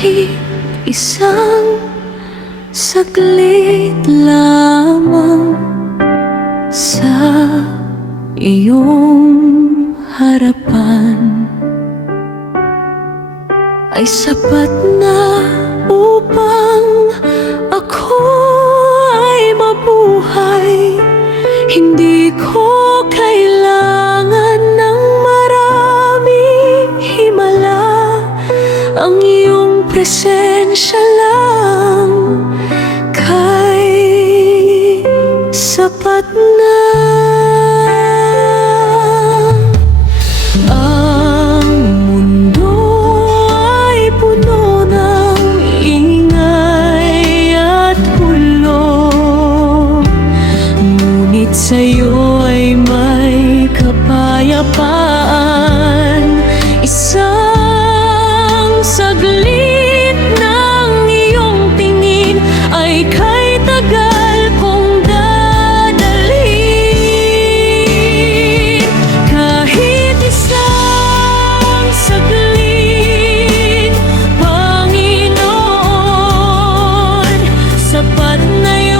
kahit isang saglit lamang sa iyong harapan ay sapat na upang ako ay mabuhay. Hindi ko kailangan ng maraming himala, ang iyong presensya lang kay sapat na. Sa'yo ay may kapayapaan, isang saglit ng iyong tingin ay kay tagal kong dadalhin. Kahit isang saglit, Panginoon, sapat na yun.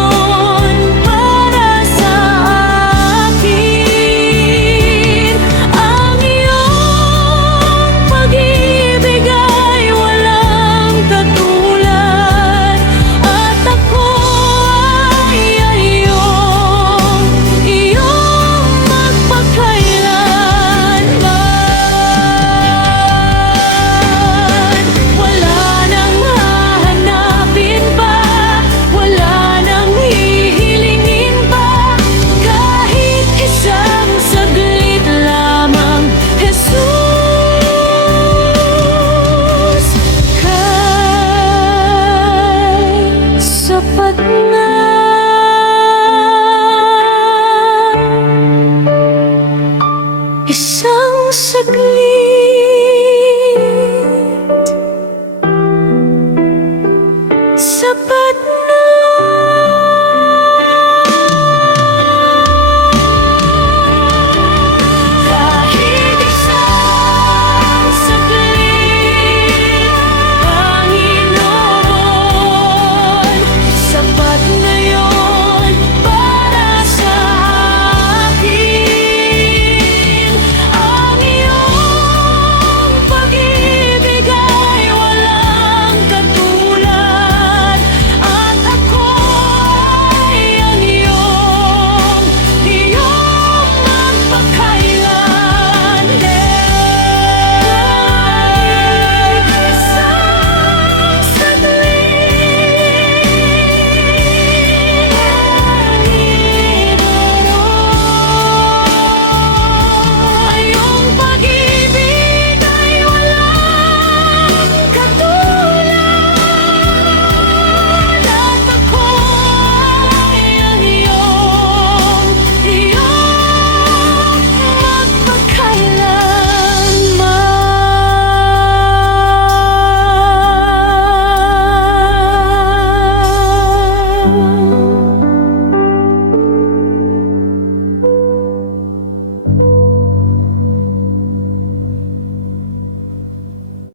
Sapat na. Isang saglit